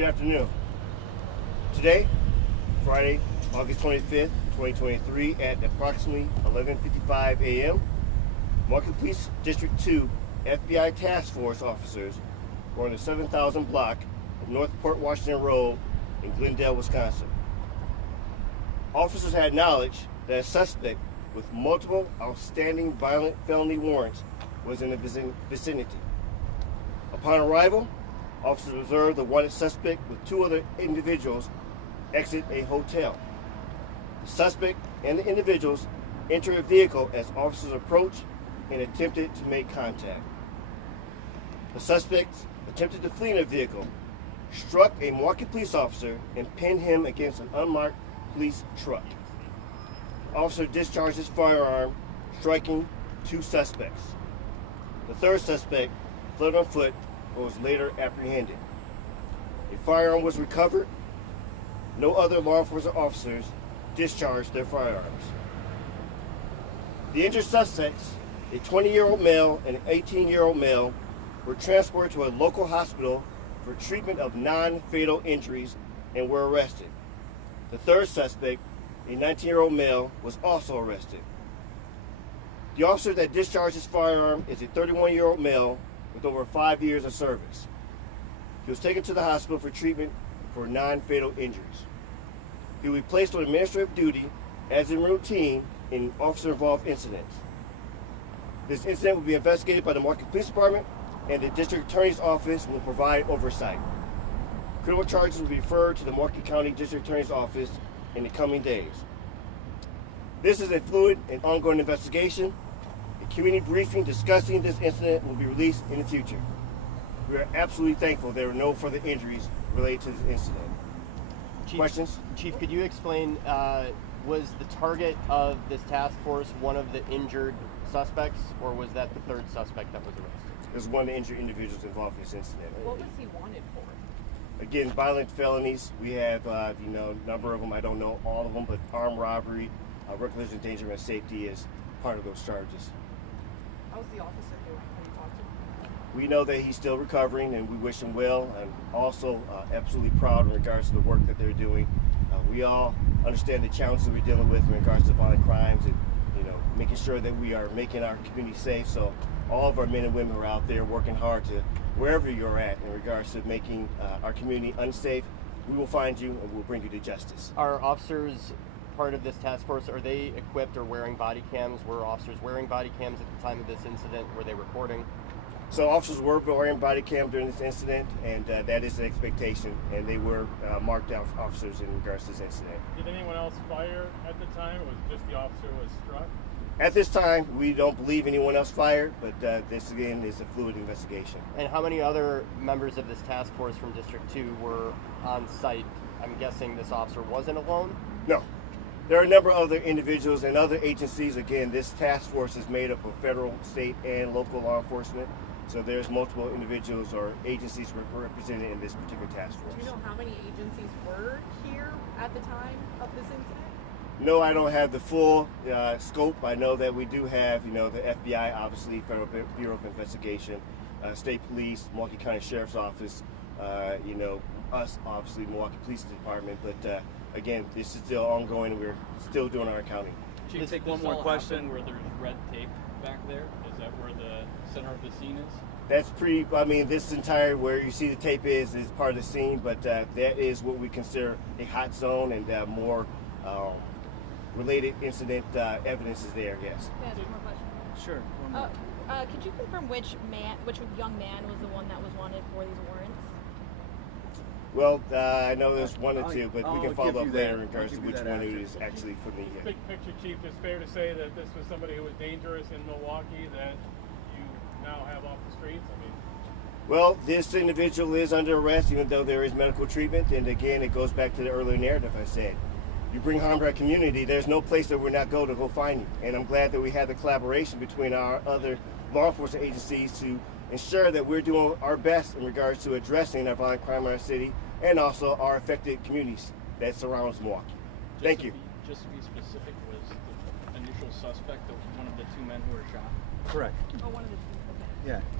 Good afternoon. Today, Friday, August 25th, 2023, at approximately 11:55 a.m., Milwaukee Police District 2 FBI Task Force officers were on the 7,000 block of North Port Washington Road in Glendale, Wisconsin. Officers had knowledge that a suspect with multiple outstanding violent felony warrants was in the vicinity. Upon arrival, officers observed the wanted suspect with two other individuals exit a hotel. The suspect and the individuals entered a vehicle as officers approached and attempted to make contact. The suspects attempted to flee in a vehicle, struck a Milwaukee police officer, and pinned him against an unmarked police truck. The officer discharged his firearm, striking two suspects. The third suspect fled on foot but was later apprehended. A firearm was recovered. No other law enforcement officers discharged their firearms. The injured suspects, a 20-year-old male and an 18-year-old male, were transported to a local hospital for treatment of non-fatal injuries and were arrested. The third suspect, a 19-year-old male, was also arrested. The officer that discharged his firearm is a 31-year-old male with over 5 years of service. He was taken to the hospital for treatment for non-fatal injuries. He will be placed on administrative duty as in routine in officer-involved incidents. This incident will be investigated by the Milwaukee Police Department, and the District Attorney's Office will provide oversight. Criminal charges will be referred to the Milwaukee County District Attorney's Office in the coming days. This is a fluid and ongoing investigation. A community briefing discussing this incident will be released in the future. We are absolutely thankful there were no further injuries related to this incident. Questions? Chief, could you explain, was the target of this task force one of the injured suspects, or was that the third suspect that was arrested? It was one of the injured individuals involved in this incident. What was he wanted for? Again, violent felonies. We have, a number of them. I don't know all of them, but armed robbery, reckless endangerment of safety is part of those charges. How's the officer doing? Have you talked to him? We know that he's still recovering, and we wish him well. And also absolutely proud in regards to the work that they're doing. We all understand the challenges that we're dealing with in regards to violent crimes, and making sure that we are making our community safe. So all of our men and women are out there working hard to wherever you're at in regards to making our community unsafe. We will find you and we'll bring you to justice. Are officers part of this task force? Are they equipped or wearing body cams? Were officers wearing body cams at the time of this incident? Were they recording? So officers were wearing body cam during this incident, and that is the expectation, and they were marked out officers in regards to this incident. Did anyone else fire at the time, or was it just the officer who was struck? At this time, we don't believe anyone else fired, but this again is a fluid investigation. And how many other members of this task force from District 2 were on site? I'm guessing this officer wasn't alone? No. There are a number of other individuals and other agencies. Again, this task force is made up of federal, state, and local law enforcement. So there's multiple individuals or agencies represented in this particular task force. Do you know how many agencies were here at the time of this incident? No, I don't have the full scope. I know that we do have, the FBI, obviously, Federal Bureau of Investigation, State Police, Milwaukee County Sheriff's Office, us, obviously, Milwaukee Police Department. But again, this is still ongoing, and we're still doing our accounting. Chief, take one more question. Where there's red tape back there, is that where the center of the scene is? That's this entire, where you see the tape is part of the scene, but that is what we consider a hot zone, and more related incident evidence is there, yes. Yeah, one more question. Sure. One more. Could you confirm which young man was the one that was wanted for these warrants? Well, I know there's one or two, but we can follow up give you later that. in regards to I'll give which you that one after. is actually for me. Big picture, Chief, it's fair to say that this was somebody who was dangerous in Milwaukee that you now have off the streets? Well, this individual is under arrest, even though there is medical treatment. And again, it goes back to the earlier narrative I said. You bring harm to our community, there's no place that we're not going to go find you. And I'm glad that we have the collaboration between our other law enforcement agencies to ensure that we're doing our best in regards to addressing our violent crime in our city and also our affected communities that surrounds Milwaukee. Thank you. Just to be specific, was the initial suspect one of the two men who were shot? Correct. Oh, one of the two. Okay. Yeah.